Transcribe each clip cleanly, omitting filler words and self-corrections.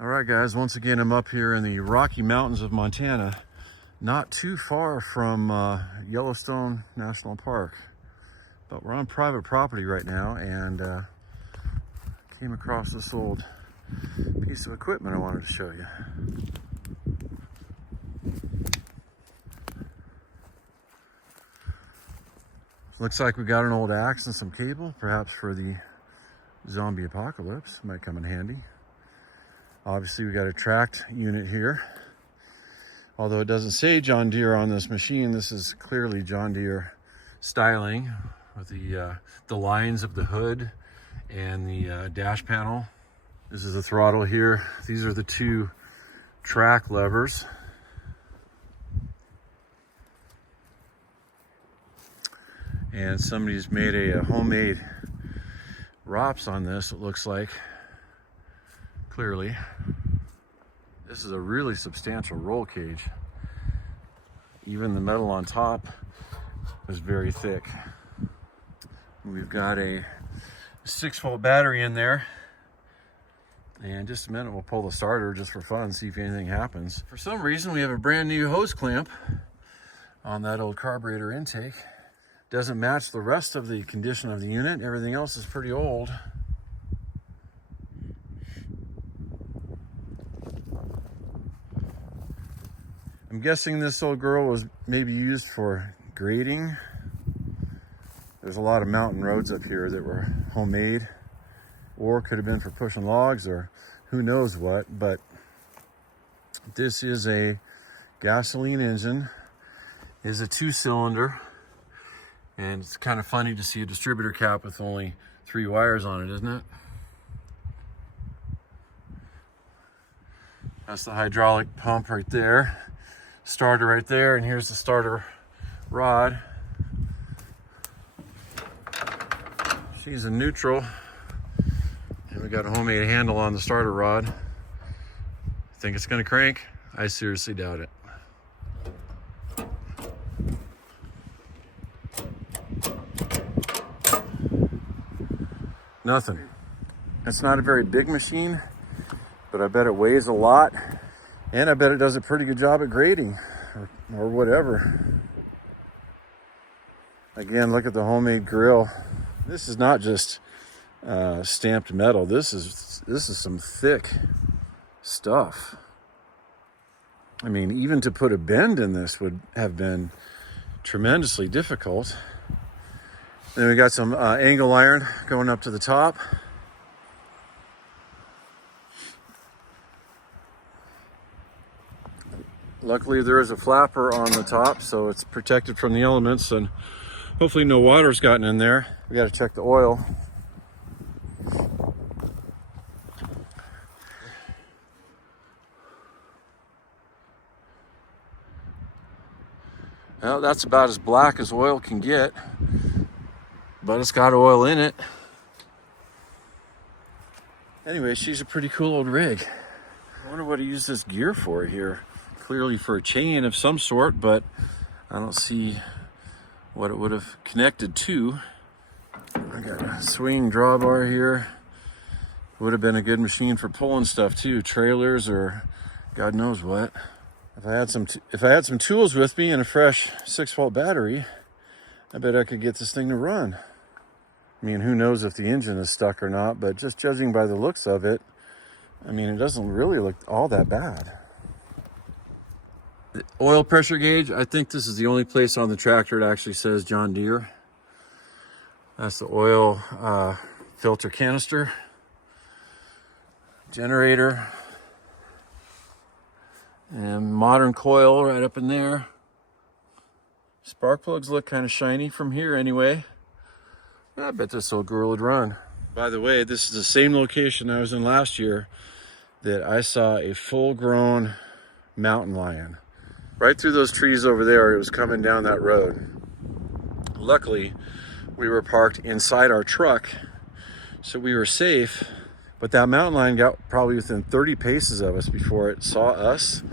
All right, guys, once again, I'm up here in the Rocky Mountains of Montana, not too far from Yellowstone National Park. But we're on private property right now, and came across this old piece of equipment I wanted to show you. Looks like we got an old axe and some cable, perhaps for the zombie apocalypse. Might come in handy. Obviously, we got a tracked unit here. Although it doesn't say John Deere on this machine, this is clearly John Deere styling with the lines of the hood and the dash panel. This is the throttle here. These are the two track levers. And somebody's made a homemade ROPS on this, it looks like. Clearly, this is a really substantial roll cage. Even the metal on top is very thick. We've got a 6-volt battery in there. And in just a minute, we'll pull the starter just for fun, see if anything happens. For some reason, we have a brand new hose clamp on that old carburetor intake. Doesn't match the rest of the condition of the unit. Everything else is pretty old. I'm guessing this old girl was maybe used for grading. There's a lot of mountain roads up here that were homemade, or could have been for pushing logs, or who knows what. But this is a gasoline engine. It is a 2-cylinder, and it's kind of funny to see a distributor cap with only 3 wires on it, isn't it? That's the hydraulic pump right there. Starter right there, and here's the starter rod. She's in neutral, and we got a homemade handle on the starter rod. Think it's gonna crank? I seriously doubt it. Nothing. It's not a very big machine, but I bet it weighs a lot. And I bet it does a pretty good job at grading or whatever. Again, look at the homemade grill. This is not just stamped metal. This is some thick stuff. I mean, even to put a bend in this would have been tremendously difficult. Then we got some angle iron going up to the top. Luckily, there is a flapper on the top, so it's protected from the elements, and hopefully no water's gotten in there. We got to check the oil. Well, that's about as black as oil can get, but it's got oil in it. Anyway, she's a pretty cool old rig. I wonder what he used this gear for here. Clearly for a chain of some sort, but I don't see what it would have connected to. I got a swing drawbar here. Would have been a good machine for pulling stuff too, trailers or God knows what. If I had some tools with me and a fresh 6-volt battery, I bet I could get this thing to run. I mean, who knows if the engine is stuck or not, but just judging by the looks of it, I mean, it doesn't really look all that bad. The oil pressure gauge, I think this is the only place on the tractor it actually says John Deere. That's the oil filter canister. Generator. And modern coil right up in there. Spark plugs look kind of shiny from here anyway. I bet this old girl would run. By the way, this is the same location I was in last year that I saw a full-grown mountain lion. Right through those trees over there, it was coming down that road. Luckily, we were parked inside our truck, so we were safe. But that mountain lion got probably within 30 paces of us before it saw us,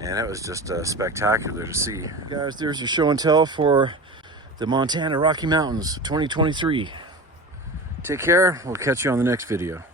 and it was just spectacular to see. Guys, there's your show and tell for the Montana Rocky Mountains 2023. Take care. We'll catch you on the next video.